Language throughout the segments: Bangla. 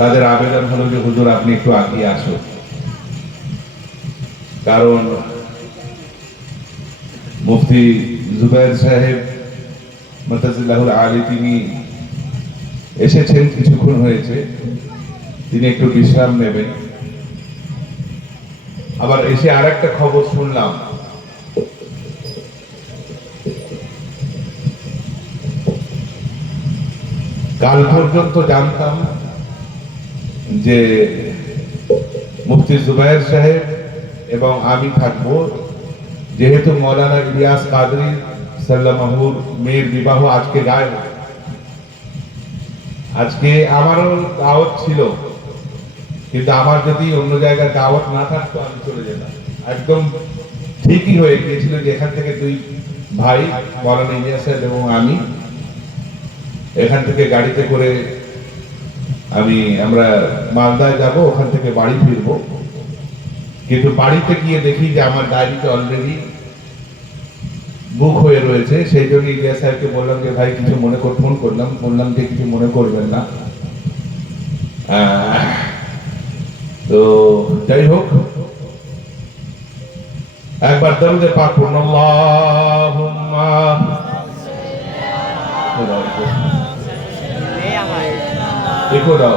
তাদের আবেদন হলো যে হুজুর আপনি একটু আগিয়ে আসুন, কারণ মুফতি জুবায়ের সাহেব মুতাজিল্লাহুল আলী তিনি এসেছেন, কিছুক্ষণ হয়েছে, তিনি একটু বিশ্রাম নেবেন। আবার এসে আরেকটা খবর শুনলাম, কাল পর্যন্ত জানতাম যে মুফতি জুবায়ের সাহেব এবং আমি থাকবো, যেহেতু মৌলানা ইলিয়াস কাদরি সাল্লামাহুর মেয়ের বিবাহ আজকে গায়ে, আজকে আমারও দাওয়াত ছিল, কিন্তু আমার যদি অন্য জায়গায় দাওয়াত না থাকতো আমি চলে যেতাম। একদম ঠিকই হয়ে গিয়েছিল যে এখান থেকে দুই ভাই মৌলানা ইলিয়াস সাহেব এবং আমি এখান থেকে গাড়িতে করে আমরা মালদায় যাব, ওখান থেকে বাড়ি ফিরবো। কিন্তু বাড়িতে গিয়ে দেখি যে আমার ডায়েরিতে অলরেডি বুক হয়ে রয়েছে। সেই জন্য ইলিয়াস সাহেবকে বললাম যে ভাই কিছু মনে করে ফোন করলাম, বললাম যে কিছু মনে করবেন না। তো যাই হোক, একবার দরুদে পাক পড়ুন, আল্লাহুম্মা দেখো দাও,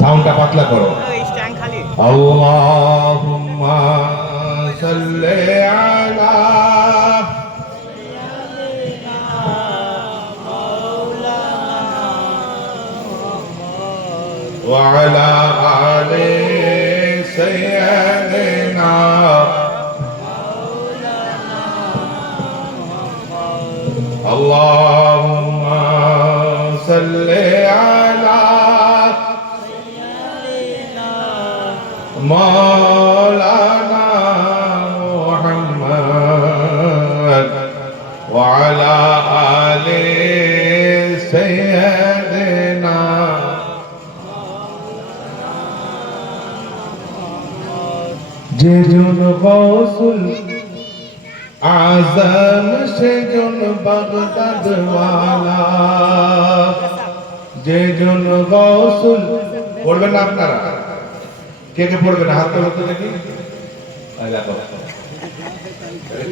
সাউন্ডটা পাতলা করো। আল্লাহুম্মা সাল্লি আলা ওয়া আলা আলি সাইয়্যিদিনা আল্লাহুম্মা সাল্লি আলা মাওলানা মুহাম্মদ ওয়া আলা আলি সাইয়্যিদিনা। যেজন গৌসুল আজম সেজন বাগদাদ ওয়ালা, যেজন গৌসুল, পড়বেন না আপনারা? কে কে পড়বেন হাত তোলো তো দেখি। দেখো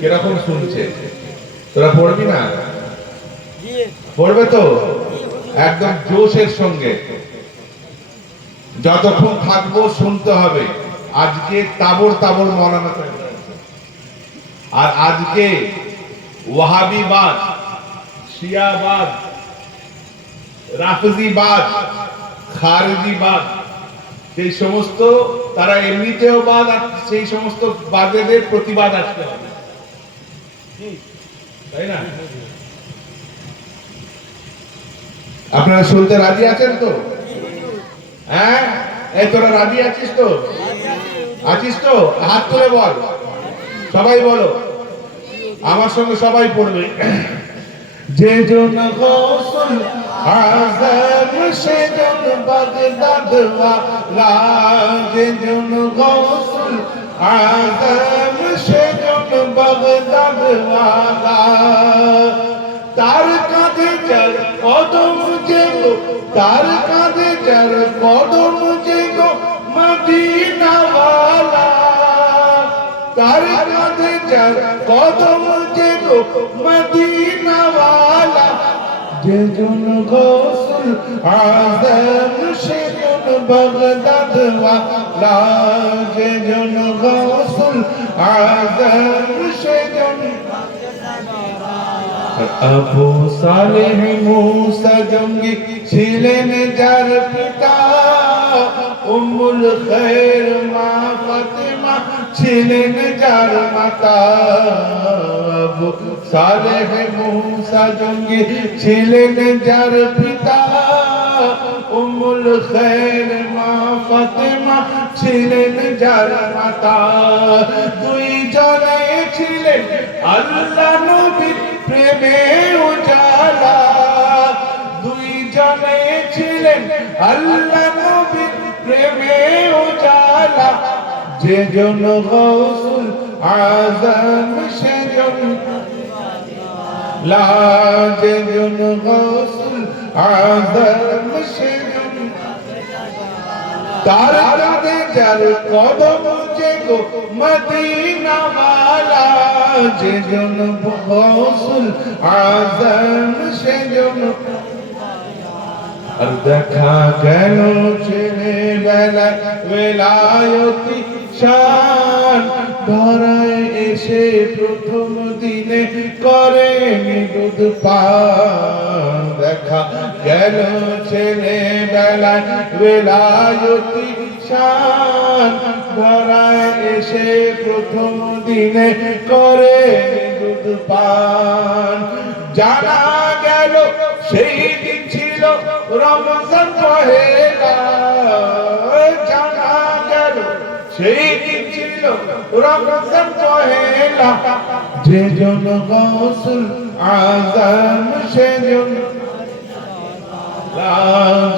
কিরকম শুনছে, তোরা পড়বি না? পড়বে তো একদম জোশের সঙ্গে, যতক্ষণ থাকবো শুনতে হবে। আজকে তাবর তাবর মৌলানা, আর আজকে ওয়াহাবিবাদ, শিয়াবাদ, রাফজিবাদ, খারিজিবাদ, সেই সমস্ত তারা এমনিতেও বাদ, আর সেই সমস্ত বাদেদের প্রতিবাদ আসতে হবে, তাই না? আপনারা শুনতে রাজি আছেন তো? হ্যাঁ, এই তোরা রাজি আছিস তো? আছিস তো? হাত তুলে বল, সবাই বলো, আমার সঙ্গে সবাই পড়বে। যেজন গৌসুল আজম সেজন বাগদাদ ওয়ালা, যেজন গৌসুল আজম সেজন বাগদাদ ওয়ালা, তার কাঁধে যার কদম যেগো, তার কাঁধে যার কদম যেগো মদিনা ওয়ালা, তার কাঁধে যার কদম যেগো মদিনা ওয়ালা, যেজন গৌসুল আজম সেজন বাগদাদ ওয়ালা, যেজন গৌসুল আজম সেজন। আবু সালেহ মুসা জঙ্গি ছিলেন যার পিতা, উম্মুল খায়র মা ফাতেমা ছিলেন যার মাতা। আবু সালেহ মুসা জঙ্গি ছিলেন যার পিতা, উম্মুল খায়র মা ফাতেমা ছিলেন যার মাতা। দুই জনে ছিলেন আল্লাহ নবীর প্রেমে উজালা, দুই জনে ছিলেন আল্লাহ নবীর প্রেমে উজালা, যেজন গৌসুল আজম সেজন লা, যেজন গৌসুল আজম সেজন তার কাঁধে যার কদম যে গো মদিনা वाला যেজন গৌসুল আজম সেজন আর দেখা গেল ছেলে বেলা বেলায়তি শান ধরায় এসে প্রথম দিনে করে দুধ পান দেখা গেল ছেলে বেলা বেলায়তি শান ধরায় এসে প্রথম দিনে করে দুধ পান জানা গেল সেই দিন ছিল রমজান পহেলা জানা গেল সেই দিন ছিল রমজান পহেলা যেজন গৌসুল আজম সেজন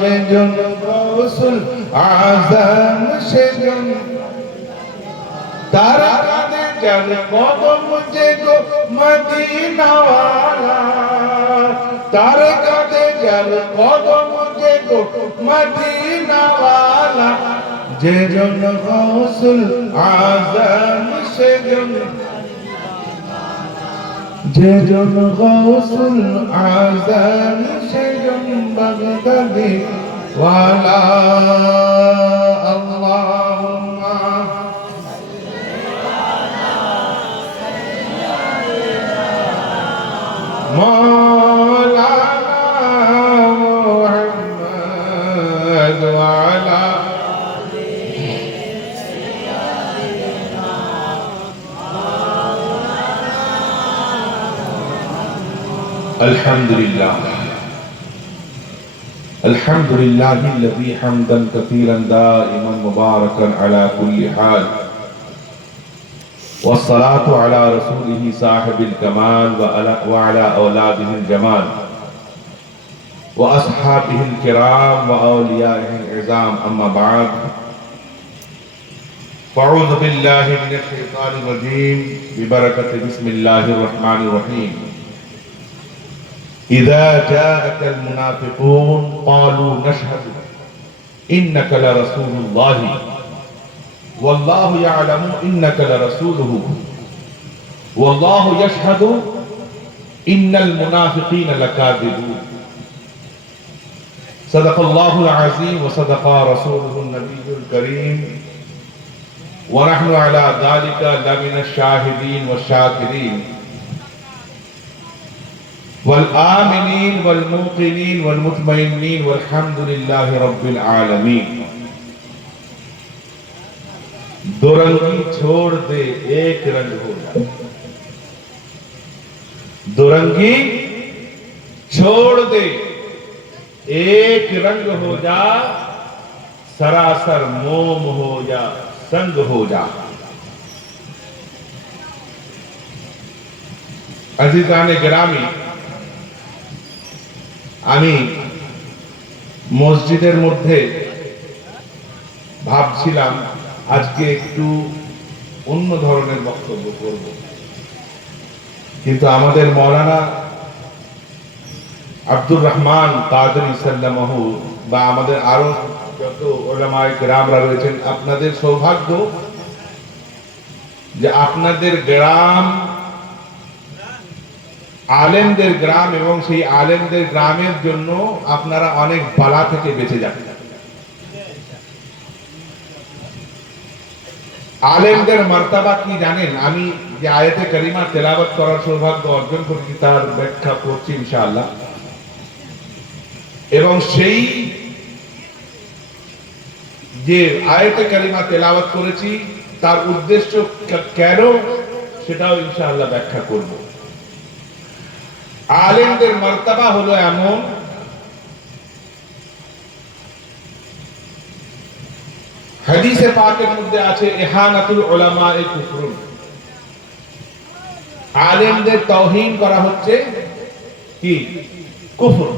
যেজন গৌসুল আজম সেজন তারা কাঁধে যার কদম যে গো মদিনা वाला তার কাঁধে যার কদম যে গো মদিনা वाला যেজন গৌসুল আজম সেজন যেজন গৌসুল আজম সেজন বাগদাদি वाला আল্লাহুম্মা مولانا محمد وعلى الحمد لله الحمد لله الذي حمدا كثيرا دائما مباركا على كل حال والصلاة على رسوله صاحب الكمال وعلى أولاده الجمال وأصحابه الكرام وأوليائه العظام أما بعد فأعوذ بالله من الشيطان الرجيم ببركة بسم الله الرحمن الرحيم إذا جاءك المنافقون قالوا نشهد إنك لرسول الله والله يعلم إنك لرسوله والله يشهد إن المنافقين لكاذبون صدق الله العظيم وصدق رسوله النبي الكريم ونحن على ذلك لمن الشاهدين والشاكرين والآمنين والموقنين والمطمئنين والحمد لله رب العالمين दो रंगी छोड़ दे एक रंग हो जा दो रंगी छोड़ दे एक रंग हो जा सरासर मोम हो जा संग हो जा अजीजाने ग्रामी আমি মসজিদের মধ্যে ভাবছিলাম আজকে একটু অন্য ধরনের বক্তব্য করব কিন্তু আমাদের মাওলানা আব্দুর রহমান কাদরী সাল্লাল্লাহু বা আমাদের আরো যত উলামায়ে কেরামরা রয়েছেন আপনাদের সৌভাগ্য যে আপনাদের গ্রাম আলেমদের গ্রাম এবং সেই আলেমদের গ্রামের জন্য আপনারা অনেক বালা থেকে বেঁচে যাবেন আলেমদের মর্তবা কি জানেন আমি যে আয়াতে কারিমা তেলাওয়াত করার সৌভাগ্য অর্জন করেছি তার ব্যাখ্যা করছি ইনশাআল্লাহ এবং সেই যে আয়াতে কারিমা তেলাওয়াত করেছি তার উদ্দেশ্য কেন সেটাও ইনশাআল্লাহ ব্যাখ্যা করব আলেমদের মর্তবা হলো এমন হাদিসে পাকের মধ্যে আছে ইহানাতুল উলামায়ে কুফরুন আলেমদের তাওহীন করা হচ্ছে কি কুফর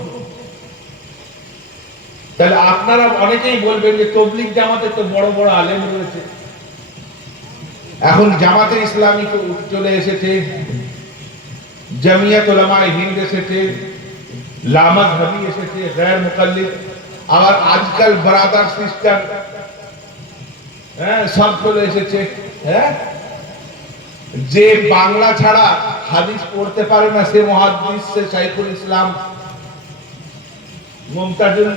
তাহলে আপনারা অনেকেই বলবেন যে তাবলীগ জামাতে তো বড় বড় আলেম রয়েছে এখন জামাতে ইসলামী চলে এসেছে জামিয়াত উলামায়ে হিন্দ এসেছে লামাযহাবি এসেছে গैर মুকাল্লিদ আবার আজকাল ব্রাদার সিস্টার হ্যাঁ, সব চলে এসেছে। হ্যাঁ, যে বাংলা ছাড়া হাদিস পড়তে পারে না সে মুহাদ্দিস, সে শাইখুল ইসলাম মুমতাজুল,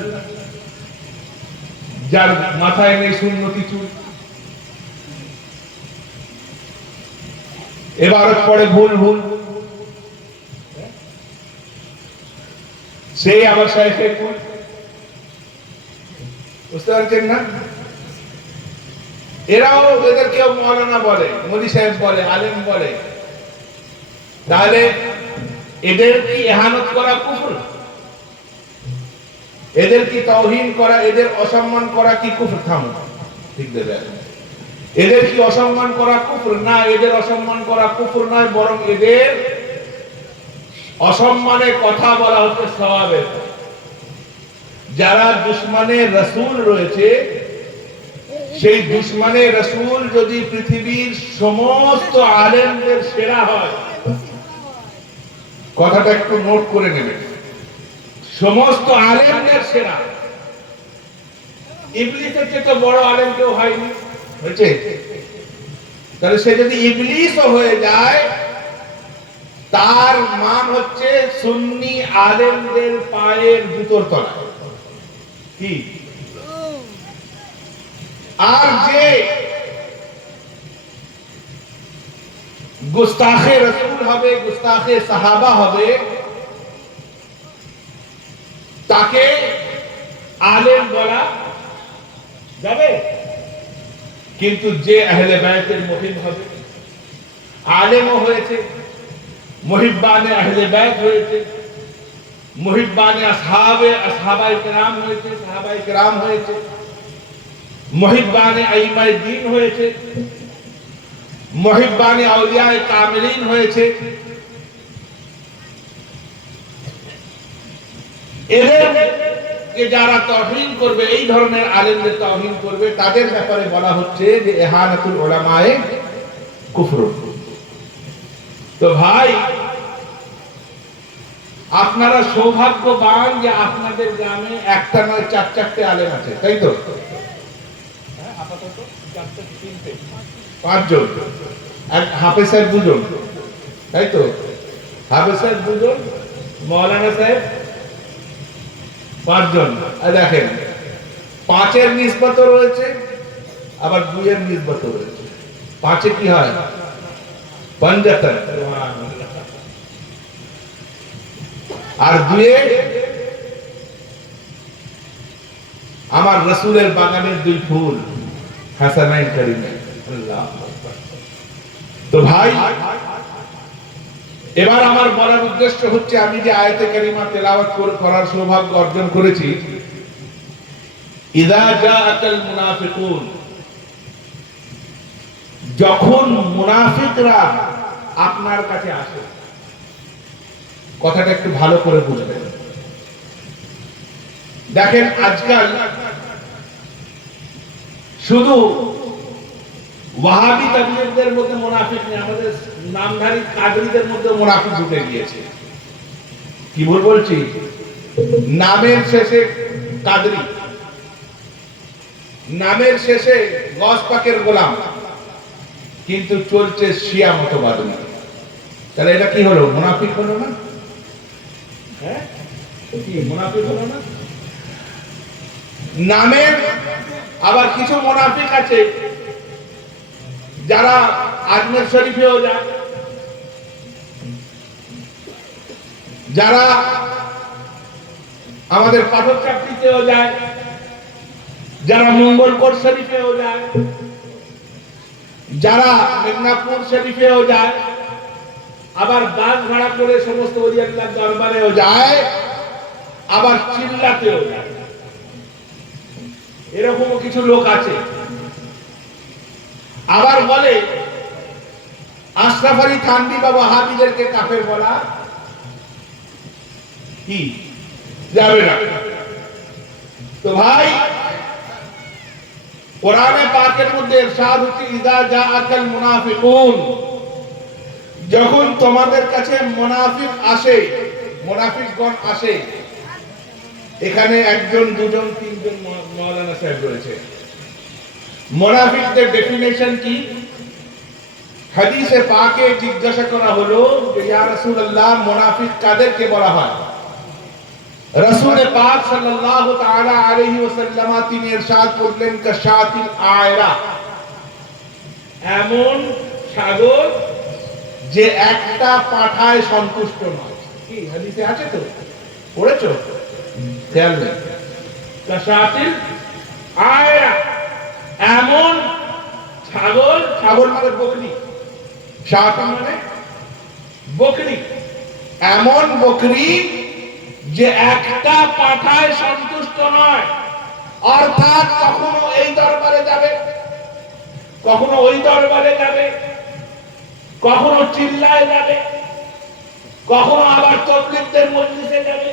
যার মাথায় নেই সুন্নতি চুল, এবারত পড়ে ভুল ভুল, সেই আবার শাইখে কুল। বুঝতে পারছেন না? এরাও এদেরকেও মৌলানা বলে, মৌলী সাহেব বলে, আলেম বলে। তাহলে এদের কি ইহানত করা কুফর? এদের কি তাওহীন করা, এদের অসম্মান করা কি কুফর? থামো, ঠিক দেবে। এদের কি অসম্মান করা কুফর? না, এদের অসম্মান করা কুফর নয়, বরং এদের অসম্মানের কথা বলা হচ্ছে সওয়াবের। যারা দুশমনে রাসূল রয়েছে, সেই দুশমনে রাসূল যদি পৃথিবীর সমস্ত আলেমদের সেরা হয়, কথাটা একটু নোট করে নেবেন, সমস্ত আলেমদের সেরা, ইবলিসের চেয়ে তো বড় আলেম কেউ হয়নি, হয়েছে? তাহলে সে যদি ইবলিসও হয়ে যায়, তার মান হচ্ছে সুন্নি আলেমদের পায়ের জুতোর তলায়। কি? আর যে গুস্তাখে রাসূল হবে, গুস্তাখে সাহাবা হবে, তাকে আলেম বলা যাবে? কিন্তু যে আহলে বায়তের মুহিব হবে, আলেমও হয়েছে, মুহিব্বানে আহলে বায়ত হয়েছে, মুহিব্বানে আসহাবায়ে কেরাম হয়েছে, সাহাবায়ে কেরাম হয়েছে, মুহিব্বানে আইমায়ে দ্বীন হয়েছে, মুহিব্বানে আউলিয়ায়ে কামিলিন হয়েছে। এদেরকে যারা তাওহীন করবে, এই ধরনের আলেমদের তাওহীন করবে, তাদের ব্যাপারে বলা হচ্ছে যে ইহানাতুল উলামায়ে কুফর। তো ভাই, আপনারা সৌভাগ্যবান যে আপনাদের গ্রামে একটা নয় চার চারটে আলেম আছে, তাই তো? আপাতত চারটে, তিনটে, পাঁচজন, আর হাফেজ সাহেব দুজন, তাই তো? হাফেজ সাহেব দুজন, মৌলানা সাহেব পাঁচজন। দেখেন, পাঁচের নিসবত রয়েছে, আবার দুইয়ের নিসবত রয়েছে। পাঁচে কি হয়? 75। আর দুয়ে আমার রাসূলের বাগানের দুই ফুল, হাসানাইন কারিমাইন। তো ভাই, এবার আমার বলার উদ্দেশ্য হচ্ছে, আমি যে আয়াতে কারিমা তেলাওয়াত করার সৌভাগ্য অর্জন করেছি, ইযা জাআকাল মুনাফিকুন, যখন মুনাফিকরা আপনার কাছে আসে, কথাটা একটু ভালো করে বুঝবেন। দেখেন, আজকাল শুধু ওয়াহাবি তাবলীগদের মধ্যে মুনাফিক নেই, আমাদের নামধারী কাদরীদের মধ্যে মুনাফিক ঢুকে গিয়েছে। কি ভুল বলছি? নামের শেষে কাদরী, নামের শেষে গস পাকের গোলাম, কিন্তু চলছে শিয়া মতবাদ। তাহলে এটা কি হলো? মুনাফিক হলো না? হ্যাঁ, কি মুনাফিক হলো না? নামের আবার কিছু মুনাফিক আছে যারা আজমের শরীফেও যায়, যারা আমাদের পাথর চাকরিতেও যায়, যারা মঙ্গলকোট শরীফেও যায়, যারা মেদিনীপুর শরীফেও যায়, আবার বাস ভাড়া করে সমস্ত ওলি আল্লাহর দরবারেও যায়, আবার চিল্লাতেও যায়। এরকমও কিছু লোক আছে। আবার বলে আশরাফ আলী থানভী বা ওয়াহাবীদেরকে কাফের বলা কি যাবে না। তো ভাই, কোরআনে পাকের মধ্যে ইরশাদ হচ্ছে, ইযা জাআকাল মুনাফিকুন, যখন তোমাদের কাছে মুনাফিক আসে, মুনাফিকগণ আসে। এখানে একজন, দুজন, তিনজন মাওলানা সাহেব রয়েছে। মুনাফিকদের ডেফিনেশন কি? হাদিসে পাকে জিজ্ঞাসা করা হলো যে ইয়া রাসূলুল্লাহ মুনাফিক কাদেরকে বলা হয়? রাসূল পাক সাল্লাল্লাহু তাআলা আলাইহি ওয়াসাল্লাম তিনি ইরশাদ করলেন কাশাতিল আয়রা, এমন ছাগল যে একটা পাঠায় সন্তুষ্ট নয়। কি হাদিসে আছে তো? পড়েছো? খেয়াল নেই। কাশাতিল আয়রা, এমন ছাগল, ছাগল মানে বকরি, শাত মানে বকরি, এমন বকরি যে একটা পাঠায় সন্তুষ্ট নয়। অর্থাৎ কখনো এই দরবারে যাবে, কখনো ওই দরবারে যাবে, কখনো চিল্লায় যাবে, কখনো আবার তাবলীগদের মজলিসে যাবে।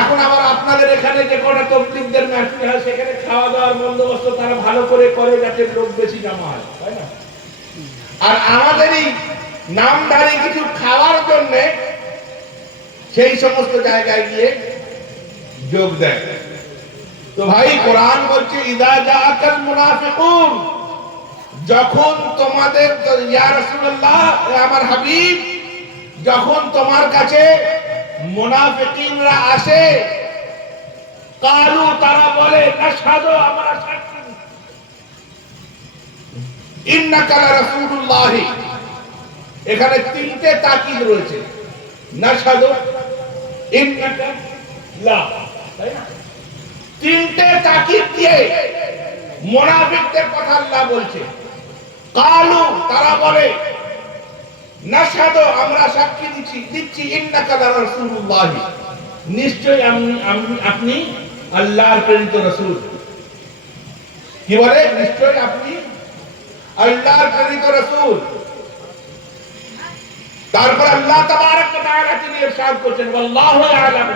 এখন আবার আপনাদের এখানে যে কটা তাবলীগদের মাহফিল হয় সেখানে খাওয়া দাওয়ার বন্দোবস্ত তারা ভালো করে করে যাতে লোক বেশি জমা হয়, তাই না? আর আমাদেরই নামধারী কিছু খাওয়ার জন্য সেই সমস্ত জায়গায় গিয়ে যোগ দেয়। তো ভাই কোরআন বলছে ইদা জাআকাল মুনাফিকুন, যখন তোমাদের, ইয়া রাসূলুল্লাহ আমার হাবিব, যখন তোমার কাছে মুনাফিকিনরা আসে, কালু তারা বলে নাশহাদু আমরা সাক্ষী ইন্নাকা লা রাসূলুল্লাহ। এখানে তিনটে তাকিদ রয়েছে, নাশহাদু, ইন্নাকা, লা, তাই না? তিনটে তাকিদ দিয়ে মুনাফিকদের কথা আল্লাহ বলছে। কালু তারা বলে নাশহাদু আমরা সাক্ষী দিচ্ছি ইন্নাকা লা রাসূলুল্লাহ, নিশ্চয়ই আপনি আল্লাহর প্রেরিত রাসূল। কি বলে? নিশ্চয়ই আপনি আল্লাহর প্রেরিত রাসূল। তারপর আল্লাহ তাবারক ওয়া তাআলা তিনি ইরশাদ করছেন ওয়াল্লাহু ইয়ালামু,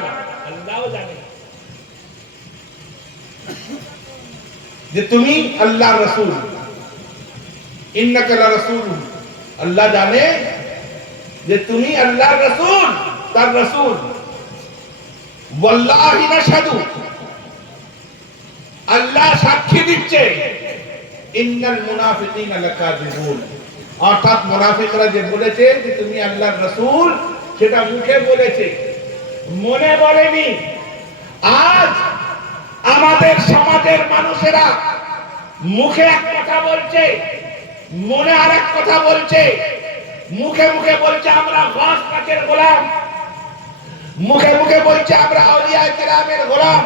আল্লাহও জানে যে তুমি আল্লাহর রাসূল। ইন্নাকা লা রাসূল, আল্লাহ জানে যে তুমি আল্লাহর রাসূল, তার রাসূল। ওয়াল্লাহি নাশহাদু, আল্লাহ সাক্ষী দিচ্ছে, ইন্নাল মুনাফিকিনা লাকাযিবুন, অর্থাৎ মুনাফিকরা যে বলেছে যে তুমি আল্লাহর রাসূল, সেটা মুখে বলেছে, মনে বলেনি। আজ আমাদের সমাজের মানুষেরা মুখে এক কথা বলছে, মনে আরেক কথা বলছে। মুখে মুখে বলছে আমরা গাছ গাছের গোলাম, মুখে মুখে বলছে আমরা আউলিয়া কিরামের গোলাম,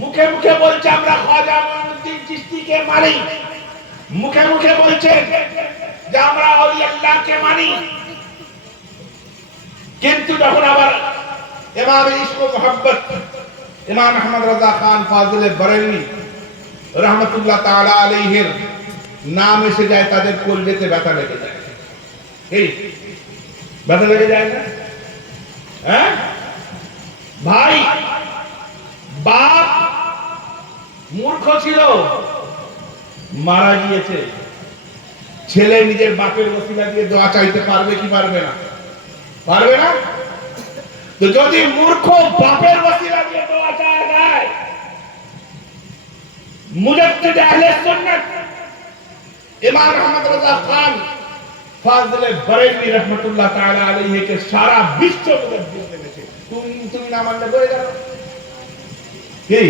মুখে মুখে বলছে আমরা খাজা মুঈনুদ্দিন চিশতিকে মানি, মুখে মুখে বলছে যে আমরা আউলিয়া আল্লাহকে মানি। কিন্তু যখন আবার ইমাম ইশক ও মুহাব্বত ইমাম আহমদ রাজা খান ফাজিলে বরেলভী রাহমাতুল্লাহ তাআলা আলাইহির নাম এসে যায়, তাদের কলজেতে ব্যথা লেগে যায়। এই ব্যথা লেগে যায় না? হ্যাঁ ভাই, বাপ মূর্খ ছিল, মারা গিয়েছে, ছেলে নিজের বাপের ওসিলা দিয়ে দোয়া চাইতে পারবে কি পারবে না? পারবে না। তো যদি মূর্খ বাপের ওসিলা দিয়ে দোয়া চায়, মুজাদ্দিদ আহলে সুন্নাত ইমাম আহমদ রাজা খান ফাজিলে বরেলভী রাহমাতুল্লাহ তাআলা আলাইহিকে সারা বিশ্ব মুজাদ্দিদ বলেছে। তুমি না মানলে বলে যাও কি?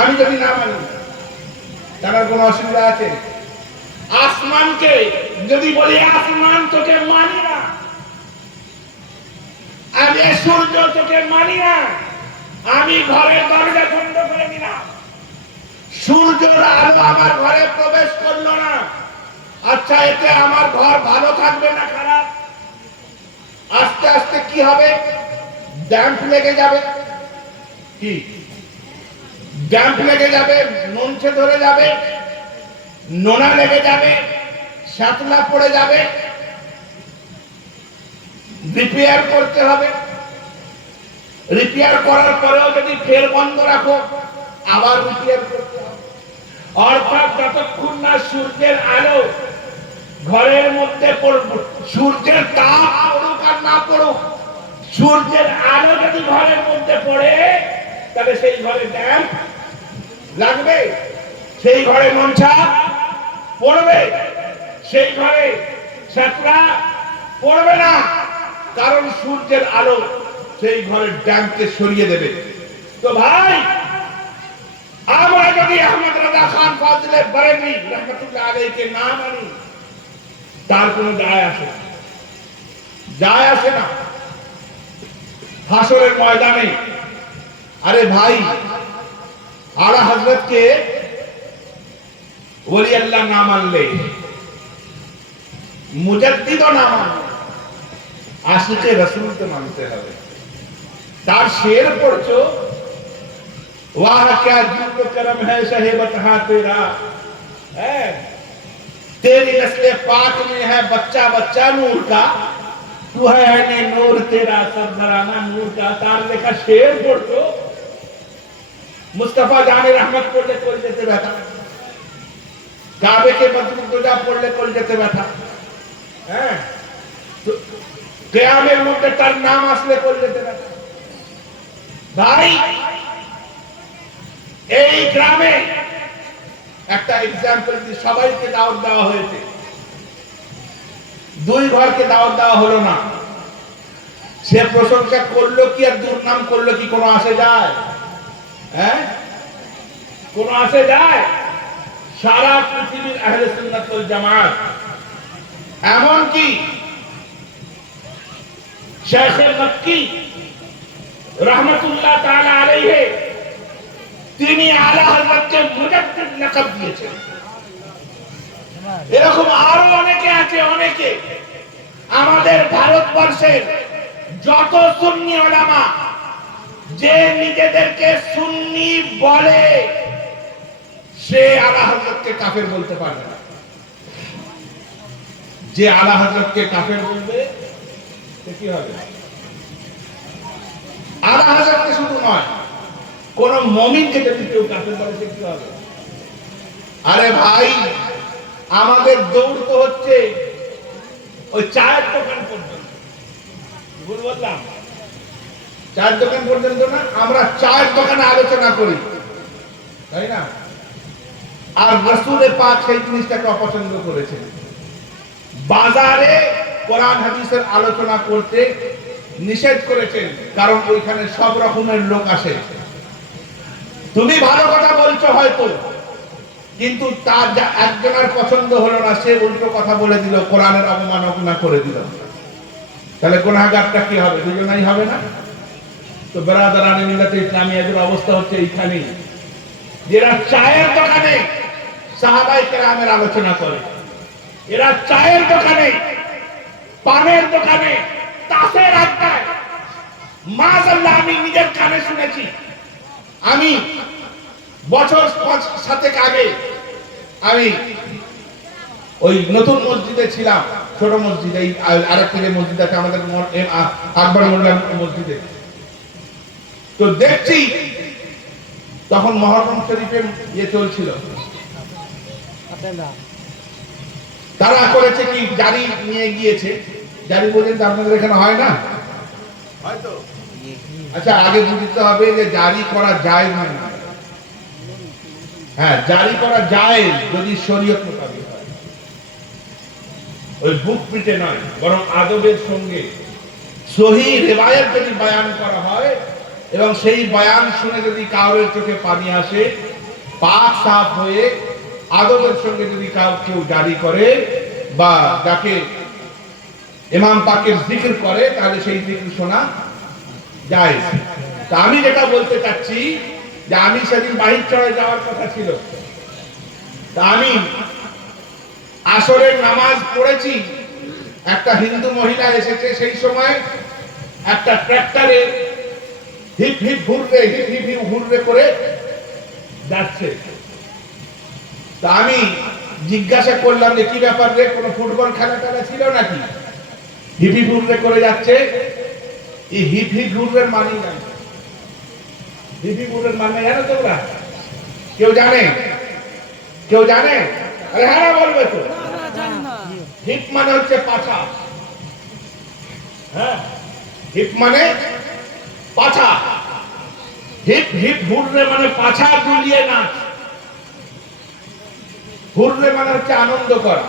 আমি যদি না মানি তার কোনো অসুবিধা আছে? আসমানকে যদি বলি আসমান তোকে মানি না, আমি সূর্য তোকে মানি না, আমি ঘরের দরজা বন্ধ করে দিলাম, সূর্যের আলো আমার ঘরে প্রবেশ করলো না, আচ্ছা এতে আমার ঘর ভালো থাকবে না খারাপ? আস্তে আস্তে কি হবে? ড্যাম্প লেগে যাবে। কি ড্যাম্প লেগে যাবে, নঞ্চে ধরে যাবে, নোনা লেগে যাবে, শাতলা পড়ে যাবে, রিপেয়ার করতে হবে। রিপেয়ার করার পরেও যদি ফের বন্ধ রাখো, আবার রিপেয়ার করতে হবে। অর্থাৎ যতক্ষণ না সূর্যের আলো ঘরের মধ্যে পড়বে, সূর্যের তাপ পড়ুক আর না পড়ুক, সূর্যের আলো যদি ঘরের মধ্যে পড়ে তাহলে সেই ঘরে ড্যাম্প লাগবে। সেই ঘরে মনছা পড়বে, সেই ঘরে ছাত্রা পড়বে না, কারণ সূর্যের আলো সেই ঘরের ড্যামকে সরিয়ে দেবে। তো ভাই, আমরা যদি আহমদ রাজা খান ফাজিলে বারেলভী রহমতুল্লাহ আলাইহিকে না মানি, তার কোনো যায় আসে না হাসরের ময়দানে। আরে ভাই, আলা হযরতকে ওলি আল্লাহ না মানলে, মুজাদ্দিদ না মানলে, আশিকে রাসূল তো মানতে হবে। তার শের পড়ছো, वाह क्या जुल्म करम है शहेबत हां तेरा, तेरी नस्ले पाक में है बच्चा बच्चा नूर का, तू है ने नूर तेरा सरदराना नूर का। तार लेखा शेर पढ़तो मुस्तफा जाने रहमत पढ़ले कोल যেতে बैठा, काबे के बदरुल दुजा पढ़ले कोल যেতে बैठा, तो কিয়ামের মধ্যে তার নাম আসলে কোল যেতে बैठा। ভাই, এই গ্রামে একটা एग्जांपल দিয়ে সবাইকে দাওয়াত দেওয়া হয়েছে, দুই ঘরকে দাওয়াত দেওয়া হলো না। সে প্রশংসা করলো কি আর দুর্নাম করলো কি কোনো আসে যায়? কোনো আসে যায়? সারা পৃথিবীর আহলে সুন্নাত ওয়াল জামাত, এমন কি শেখ মক্কি রহমতুল্লাহ তাআলা আলাইহি তিনি আলা হযরতকে মুজাদ্দিদ লাকাব দিয়েছেন। এরকম আরো অনেকে আছে, অনেকে। আমাদের ভারতবর্ষের যত সুন্নি উলামা যে নিজেদেরকে সুন্নি বলে, সে আলা হযরতকে কাফের বলতে পারবে না। যে আলা হযরতকে কাফের বলবে সে কি হবে? আলা হযরতকে শুধু নয়, কোন মুমিনকে যদি কেউ কাফের বলে সে কি হবে? আরে ভাই, আমাদের দৌড় তো হচ্ছে ওই চায়ের দোকান পর্যন্ত। ভুল বললাম? চায়ের দোকান পর্যন্ত না, আমরা চায়ের দোকানে আলোচনা করি, তাই না? আর রাসূল পাক সেই জিনিসটাকে অপছন্দ করেছেন। বাজারে কোরআন হাদিসের আলোচনা করতে নিষেধ করেছেন, কারণ ওইখানে সব রকমের লোক আসে। তুমি ভালো কথা বলছো হয়তো, কিন্তু তার যা একজনের পছন্দ হলো না, সে উল্টো কথা বলে দিল, কোরআনের অবমাননা করে দিল, তাহলে গুনাহগারটা কি হবে? দুজনেই হবে না? তো বেরাদারানে মিল্লাতে ইসলামিয়াদের অবস্থা হচ্ছে এইখানেই, যারা চায়ের দোকানে সাহাবায়ে কেরামের আলোচনা করে, এরা চায়ের দোকানে, পানের দোকানে, তাসের আড্ডায়, মাশাআল্লাহ আমি নিজের কানে শুনেছি। আমি বছর 5-7 আগে আমি ওই নতুন মসজিদে ছিলাম, ছোট মসজিদ, এই আরেকটা যে মসজিদ আছে আমাদের আকবর মোল্লা মসজিদে। তো দেখছি তখন মুহররম শরীফের ইয়ে চলছিল, তারা করেছে কি, জারি নিয়ে গিয়েছে। জারি পর্যন্ত আপনাদের এখানে হয় না? হয়তো। আচ্ছা, আগে বুঝতে হবে যে জারি করা যায় না। হ্যাঁ, জারি করা যায় যদি শরীয়ত মোতাবেক হয়, ওই বুক পিটে নয়, বরং আদবের সঙ্গে সহিহ রিওয়ায়াত যদি বয়ান করা হয় এবং সেই বয়ান শুনে যদি কারোর চোখে পানি আসে, পাক সাফ হয়ে আদবের সঙ্গে যদি কেউ জারি করে বা যাকে ইমাম পাকের জিকির করে, তাহলে সেই জিকির শোনা জায়েজ। তা আমি যেটা বলতে চাচ্ছি যে আমি সেদিন বাহির চড়ে যাওয়ার কথা ছিল, তা আমি আসরের নামাজ পড়েছি, একটা হিন্দু মহিলা এসেছে, সেই সময় একটা ট্রাক্টরে হিপ হিপ ঘুরবে, হিপ হিপ হিপ ঘুরবে করে যাচ্ছে। তা আমি জিজ্ঞাসা করলাম যে কি ব্যাপার রে, কোনো ফুটবল খেলা টেলা ছিল নাকি? হিপ হিপ ঘুরবে করে যাচ্ছে। এই হিপ হিপ ঘুরবের মানে জানো? হিপ হিপ ঘুরবের মানে জানো তোমরা? কেউ জানে? কেউ জানে? আরে হ্যাঁ বলবে তো। হিপ মানে হচ্ছে পাছা। হ্যাঁ, হিপ মানে পাছা। হিপ হিপ ঘুরবে মানে পাছা দুলিয়ে নাচ। হুররে মানে হচ্ছে আনন্দ করা,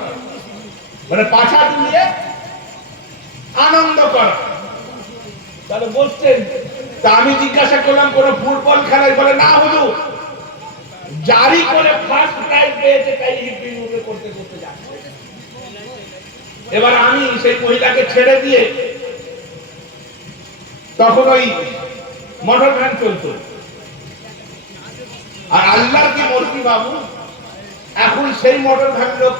মানে পাছা দুলিয়ে আনন্দ করা। তাহলে বলছেন, তা আমি জিজ্ঞাসা করলাম কোন ফুটবল খেলায়, বলে না হুজুর, জারি করে ফার্স্ট প্রাইজ পেয়েছে তাই হিপিং করতে করতে যাচ্ছে। এবার আমি সেই মহিলাকে ছেড়ে দিয়ে, তখন ওই মোটর ভ্যান চলতো, আর আল্লাহর কি মর্জি বাবু, এখন সেই মোটর ভ্যান লোক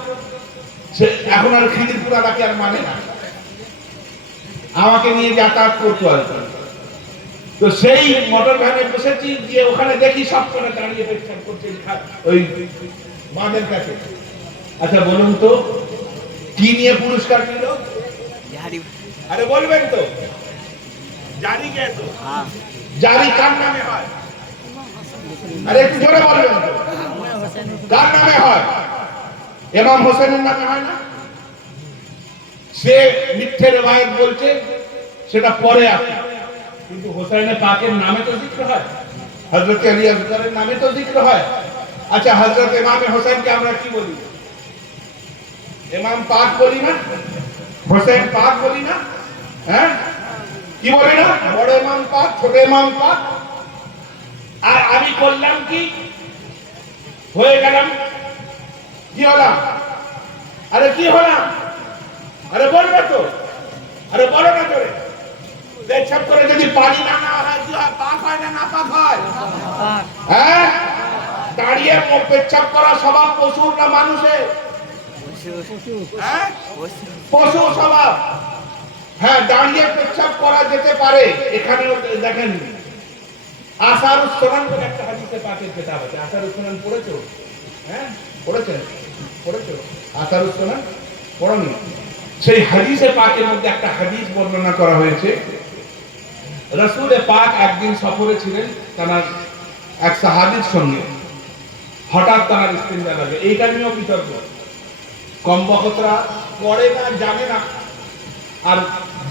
এখন আর খিদিরপুর এলাকে আর মানে না, আমাকে নিয়ে যাতায়াত করতো আর কি। তো সেই মোটর ভ্যানে বসেছি, গিয়ে ওখানে দেখি সব করে দাঁড়িয়ে পেছন করছে ওই বাঁধের কাছে। আচ্ছা বলুন তো, কি নিয়ে পুরস্কার দিল? আরে বলবেন তো, জারি কে তো? জারি কার নামে হয়? আরে একটু জোরে বলবেন তো, কার নামে হয়? ইমাম হোসেনের নামে হয় না? সে মিথ্যে রেওয়ায়েত বলছে, সেটা পরে আসে, কিন্তু হোসেনে পাকের নামে তো জিক্র হয়, হযরত আলী আসগরের নামে তো জিক্র হয়। আচ্ছা, হযরত ইমামে হোসেনকে আমরা কি বলি? ইমাম পাক বলি না? হোসেন পাক বলি না? হ্যাঁ, কি বলি না? বড় ইমাম পাক, ছোট ইমাম পাক। আর আমি করলাম কি, হয়ে গেলাম কি হলাম? আরে কি হলাম? আরে বলবে তো, আরে বলো না জোরে। পেচ্ছাপ করে যদি পানি না নেওয়া হয়, কি হয়? পাক হয় না না পাক হয়? হ্যাঁ, দাঁড়িয়ে পেচ্ছাপ করা স্বভাব পশুর না মানুষের? হ্যাঁ, পশু স্বভাব। হ্যাঁ, দাঁড়িয়ে পেচ্ছাপ করা যেতে পারে। এখানেও দেখেন, আসারুস সুনান বলে একটা হাদিসে পাকের কিতাব আছে। আসারুস সুনান পড়েছো? হ্যাঁ, পড়েছেন? পড়েছো আসারুস সুনান? পড়নি? সেই হাদিসে পাকের মধ্যে একটা হাদিস বর্ণনা করা হয়েছে। রাসূলে পাক একদিন সফরে ছিলেন, তার এক সাহাবীর সঙ্গে। হঠাৎ তার ইস্তেঞ্জা লাগে। এইটা নিয়েও বিতর্ক, কম বকতরা পড়ে না, জানে না, আর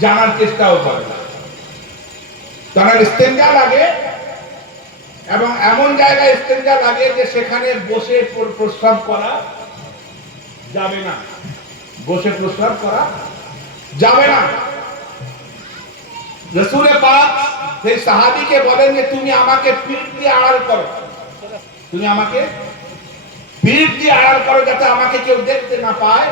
জানার চেষ্টাও করে না। তার ইস্তেঞ্জা লাগে, এবং এমন জায়গায় ইস্তেঞ্জা লাগে যে সেখানে বসে প্রস্রাব করা যাবে না, বসে প্রস্রাব করা যাবে না। রাসূলে পাক সেই সাহাবীকে বলেন যে তুমি আমাকে পিঠ দিয়ে আড়াল করো, তুমি আমাকে পিঠ দিয়ে আড়াল করো, যাতে আমাকে কেউ দেখতে না পায়।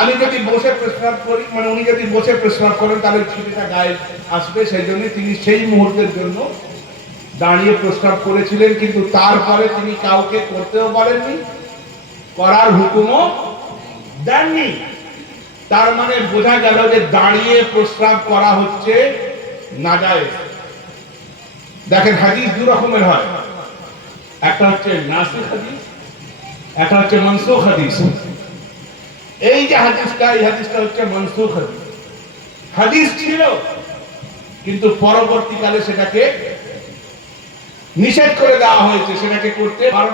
আমি যদি বসে প্রস্রাব করি, মানে উনি যদি বসে প্রস্রাব করেন, তাহলে ছিটেটা গায়ে আসবে, সেই জন্য তিনি সেই মুহূর্তের জন্য দাঁড়িয়ে প্রস্রাব করেছিলেন। কিন্তু তারপরে তিনি কাউকে করতেও বলেননি, করার হুকুমও দেননি। তার মানে বোঝা গেল যে দাঁড়িয়ে প্রস্রাব করা হচ্ছে নাজায়েজ। দেখেন, হাদিস দু রকমের হয়, একটা হচ্ছে নাসিখ হাদিস, একটা হচ্ছে মনসুখ হাদিস। এই যে হাদিসটা, এই হাদিসটা হচ্ছে মনসুখ হাদিস। হাদিস ছিল, কিন্তু পরবর্তীকালে সেটাকে নিষেধ করে দেওয়া হয়েছে, সেটাকে করতে